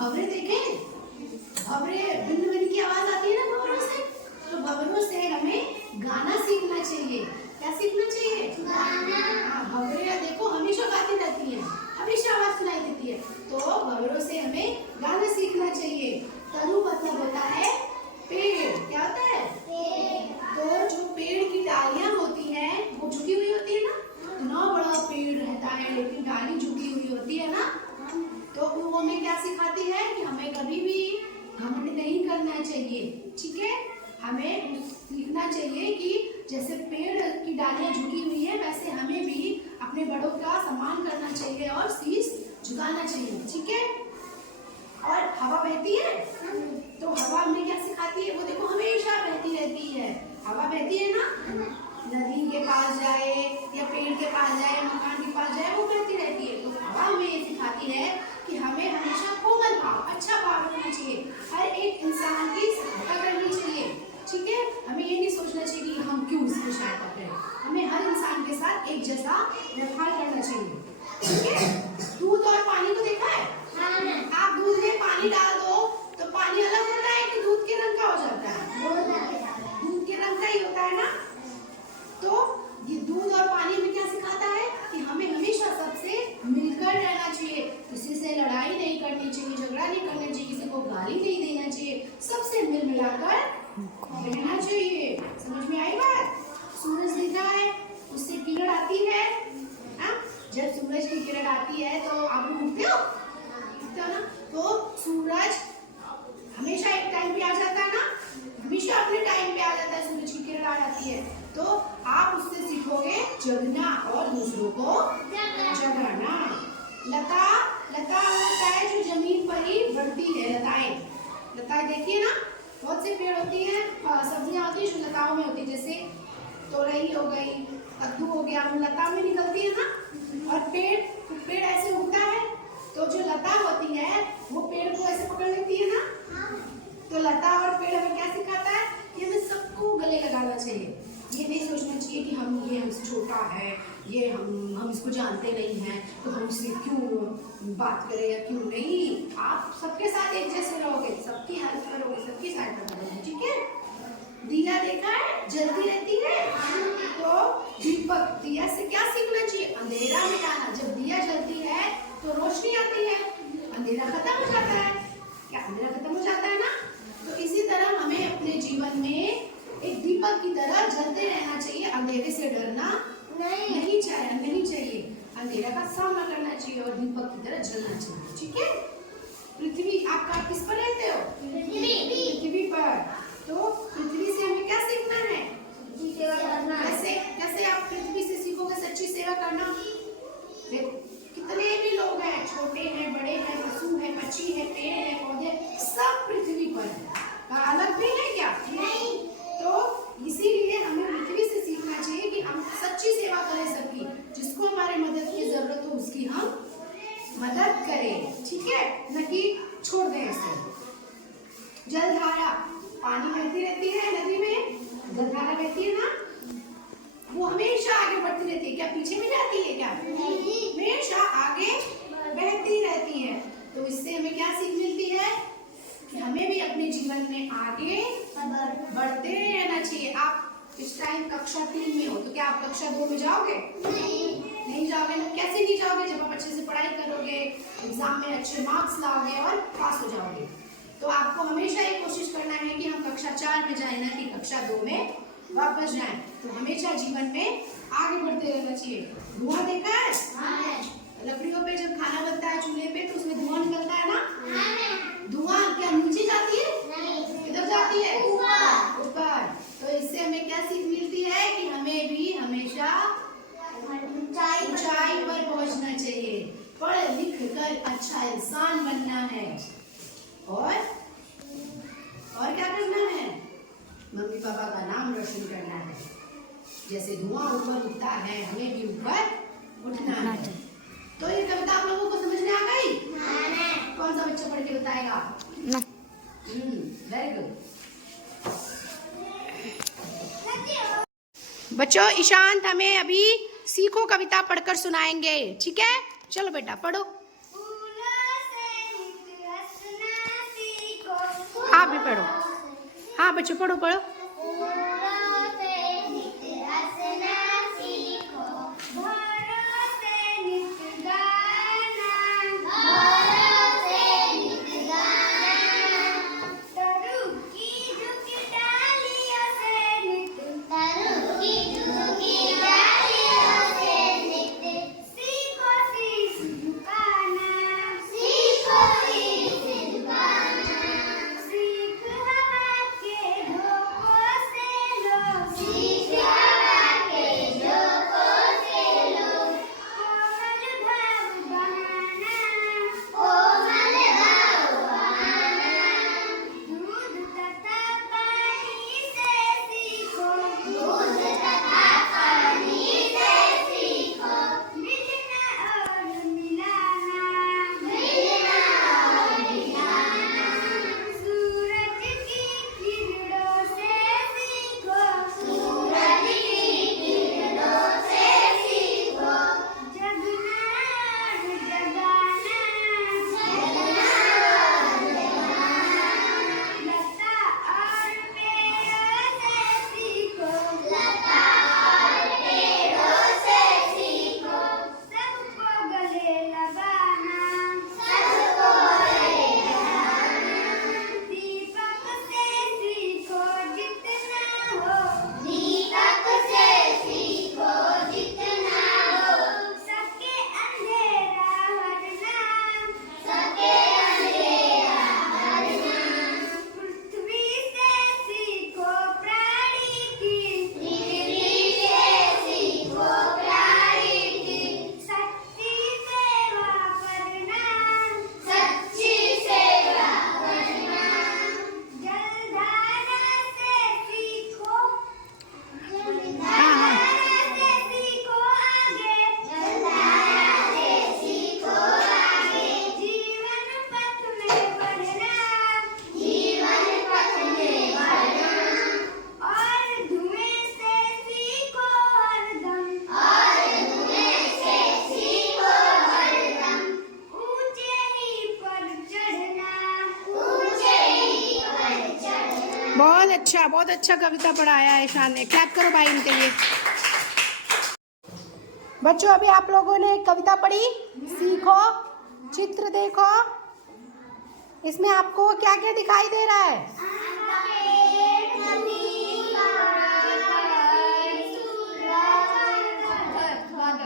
भंवरे देखे, भंवरे भिन्न भिन्न की आवाज आती है ना भंवरों से। तो भंवरों से हमें गाना सीखना चाहिए। क्या सीखना चाहिए? गाना। हाँ, भंवरे देखो हमेशा गाती रहती है, हमेशा आवाज सुनाई देती है। तो भंवरों से हमें गाना सीखना चाहिए। तनु मतलब होता है पेड़। क्या होता है? पेड़। तो जो पेड़ की डालियां होती हैं वो झुकी हुई होती है ना। इतना बड़ा पेड़ रहता है लेकिन डाली झुकी हुई होती है ना। तो वो हमें क्या सिखाती है कि हमें कभी भी घमंड नहीं करना चाहिए। ठीक है, हमें सीखना चाहिए कि जैसे पेड़ की डालियां झुकी हुई है वैसे हमें भी अपने बड़ों का सम्मान करना चाहिए और शीश झुकाना चाहिए। ठीक है। और हवा बहती है तो हवा हमें क्या सिखाती है? वो देखो हमेशा बहती रहती है। हवा बहती है ना, नदी के पास जाए या पेड़ के पास जाए, मकान के पास जाए, वो बहती रहती है। तो हवा हमें ये सिखाती है कि हमें हमेशा कोमल भाव, अच्छा भाव रखना चाहिए, हर एक इंसान की सहायता करनी चाहिए। ठीक है, हमें ये नहीं सोचना चाहिए कि हम क्यों इसकी सहायता करें। हमें हर इंसान के साथ एक जैसा व्यवहार करना चाहिए। ठीक है। दूध और पानी को देखा है? आप दूध में पानी डाल दो तो पानी अलग होता है कि दूध के रंग का हो जाता है? दूध के रंग का ही होता है ना। तो ये दूध और पानी में क्या सिखाता है कि हमें हमेशा सबसे मिलकर रहना चाहिए, किसी से लड़ाई नहीं करनी चाहिए, झगड़ा नहीं करना चाहिए, किसी को गाली नहीं देना चाहिए, सबसे मिल मिलाकर रहना चाहिए। समझ में आई बात? सूरज देखा है, उससे किरण आती है। जब सूरज की किरण आती है तो आप लोग उठते हो ना। तो सूरज हमेशा एक टाइम पे आ जाता है ना, हमेशा अपने टाइम पे आ जाता है, सूरज की किरण आ जाती है। तो आप उससे सीखोगे जगना और दूसरों को जगाना। लता, लता होता है जो जमीन पर ही बढ़ती है। लताएं देखिए ना, बहुत से पेड़ होती हैं, सब्जियां होती है जो लताओं में होती है, जैसे तोरई हो गई, कद्दू हो गया, वो लता में निकलती है ना। और पेड़ ऐसे उगता है तो जो लता होती है वो पेड़ को ऐसे पकड़ लेती है ना। तो लता और पेड़ हमें क्या सिखाता है कि हमें सबको गले लगाना चाहिए। ये नहीं सोचना चाहिए कि ये हमसे छोटा है, ये हम इसको जानते नहीं हैं तो हम इससे क्यों बात करें या क्यों नहीं। आप सबके साथ एक जैसे रहोगे, सबकी हेल्प करोगे, सबकी सहायता करोगे। ठीक है। दिया देखा है, जलती रहती है। तो दीपक, दिया से क्या सीखना चाहिए? अंधेरा मिटाना। जब दिया जलती है तो रोशनी आती है, अंधेरा खत्म हो जाता है। क्या अंधेरा खत्म हो जाता है ना। तो इसी तरह हमें अपने जीवन में एक दीपक की तरह जलते रहना चाहिए। अंधेरे से डरना नहीं चाहिए। अंधेरा का सामना करना चाहिए और दीपक की तरह जलना चाहिए। ठीक है। पृथ्वी, आप किस पर रहते हो? पृथ्वी पर। तो पृथ्वी से हमें क्या सीखना है? सेवा करना। कैसे आप पृथ्वी से सीखोगे सच्ची सेवा करना? देखो कितने भी लोग हैं, छोटे हैं, बड़े हैं, पशु है, पक्षी है, पेड़ है, पौधे, सब पृथ्वी पर है। अलग भी है क्या? नहीं। तो इसीलिए हमें पृथ्वी से सीखना चाहिए कि हम सच्ची सेवा करें सबकी। जिसको हमारे मदद की जरूरत हो उसकी हम मदद करें। ठीक है, न कि छोड़ दें इसे। जलधारा, पानी बहती रहती है नदी में, जलधारा बहती है ना, वो हमेशा आगे बढ़ती रहती है। क्या पीछे में जाती है? क्या हमेशा आगे बहती रहती है। तो इससे हमें क्या सीख मिलती है कि हमें भी अपने जीवन में आगे बढ़ते रहना चाहिए। आप इस टाइम कक्षा 3 में हो तो क्या आप कक्षा 2 में जाओगे? नहीं जाओगे। कैसे नहीं जाओगे? जब आप अच्छे से पढ़ाई करोगे, एग्जाम में अच्छे मार्क्स लाओगे और पास हो जाओगे। तो आपको हमेशा ये कोशिश करना है कि हम कक्षा 4 में जाए, ना कि कक्षा 2 में वापस जाएं। तो हमेशा जीवन में आगे बढ़ते रहना चाहिए। धुआं देखा है? लकड़ियों पे जब खाना बनता है चूल्हे पे तो उसमें धुआं निकलता है ना। धुआं क्या नीचे जाती है? किधर जाती है? ऊपर। तो इससे हमें क्या सीख मिलती है कि हमें भी हमेशा ऊंचाई पर पहुंचना चाहिए, पढ़ लिख कर अच्छा इंसान बनना है। और क्या करना है? मम्मी पापा का नाम रोशन करना है। जैसे धुआं ऊपर उठता है हमें भी ऊपर उठना है। तो ये कविता आप लोगों को समझ में आ गई? कौन सा बच्चा पढ़ के बताएगा? वेरी गुड बच्चों। ईशांत हमें अभी सीखो कविता पढ़कर सुनाएंगे। ठीक है, चलो बेटा पढ़ो। पढ़ो। हाँ बच्चों पढ़ो पढ़ो। बहुत अच्छा कविता पढ़ाया है ईशान ने। क्लैप करो भाई इनके लिए। बच्चों अभी आप लोगों ने कविता पढ़ी, सीखो, चित्र देखो। इसमें आपको क्या क्या दिखाई दे रहा है?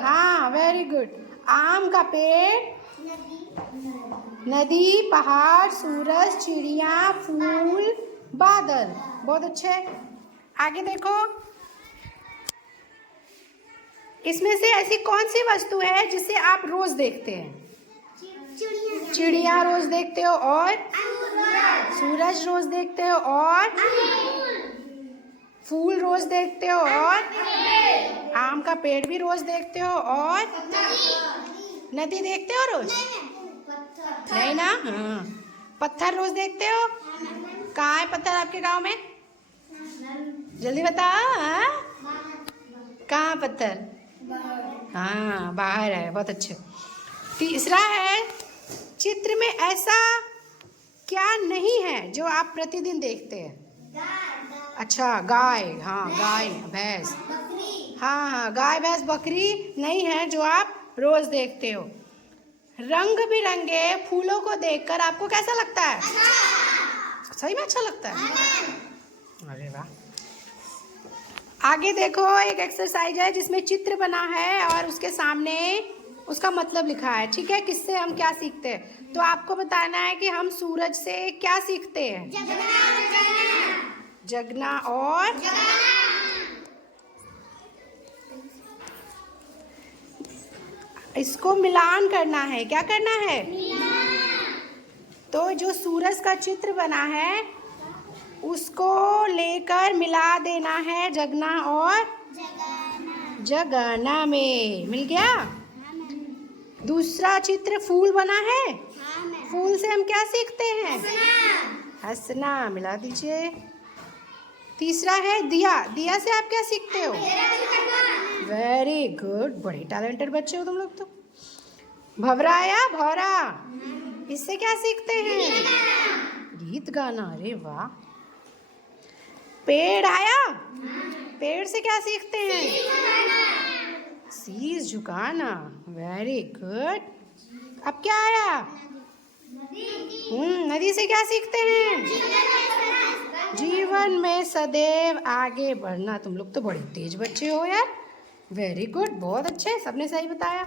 हाँ वेरी गुड। आम का पेड़, नदी, पहाड़, सूरज, चिड़िया, फूल, बादल। बहुत अच्छे। आगे देखो, इसमें से ऐसी कौन सी वस्तु है जिसे आप रोज देखते हैं? चिड़िया रोज देखते हो, और सूरज रोज देखते हो, और फूल रोज देखते हो, और आम का पेड़ भी रोज देखते हो, और नदी देखते हो रोज? नहीं ना? हाँ। पत्थर रोज देखते हो? कहाँ है पत्थर आपके गांव में? जल्दी बताओ। हाँ? कहाँ पत्थर? हाँ बाहर है। बहुत अच्छे। तीसरा है, चित्र में ऐसा क्या नहीं है जो आप प्रतिदिन देखते हैं? अच्छा गाय। हाँ गाय भैंस। हाँ हाँ गाय भैंस बकरी नहीं है जो आप रोज देखते हो। रंग बिरंगे फूलों को देखकर आपको कैसा लगता है? सही में अच्छा लगता है? अरे वाह। आगे देखो, एक एक्सरसाइज है जिसमें चित्र बना है और उसके सामने उसका मतलब लिखा है। ठीक है, किससे हम क्या सीखते हैं? तो आपको बताना है कि हम सूरज से क्या सीखते हैं? जगना और इसको मिलान करना है। क्या करना है? तो जो सूरज का चित्र बना है उसको लेकर मिला देना है जगना और जगाना में। मिल गया? दूसरा चित्र फूल बना है। फूल से हम क्या सीखते हैं? हंसना। मिला दीजिए। तीसरा है दिया। दिया से आप क्या सीखते हो? वेरी गुड, बड़े टैलेंटेड बच्चे हो तुम लोग तो। भवरा या भौरा, इससे क्या सीखते हैं? गीत गाना, अरे वाह। पेड़ आया, पेड़ से क्या सीखते हैं? शीश झुकाना, वेरी गुड। अब क्या आया? नदी से क्या सीखते हैं? जीवन में सदैव आगे बढ़ना। तुम लोग तो बड़े तेज बच्चे हो यार, वेरी गुड, बहुत अच्छे, सबने सही बताया।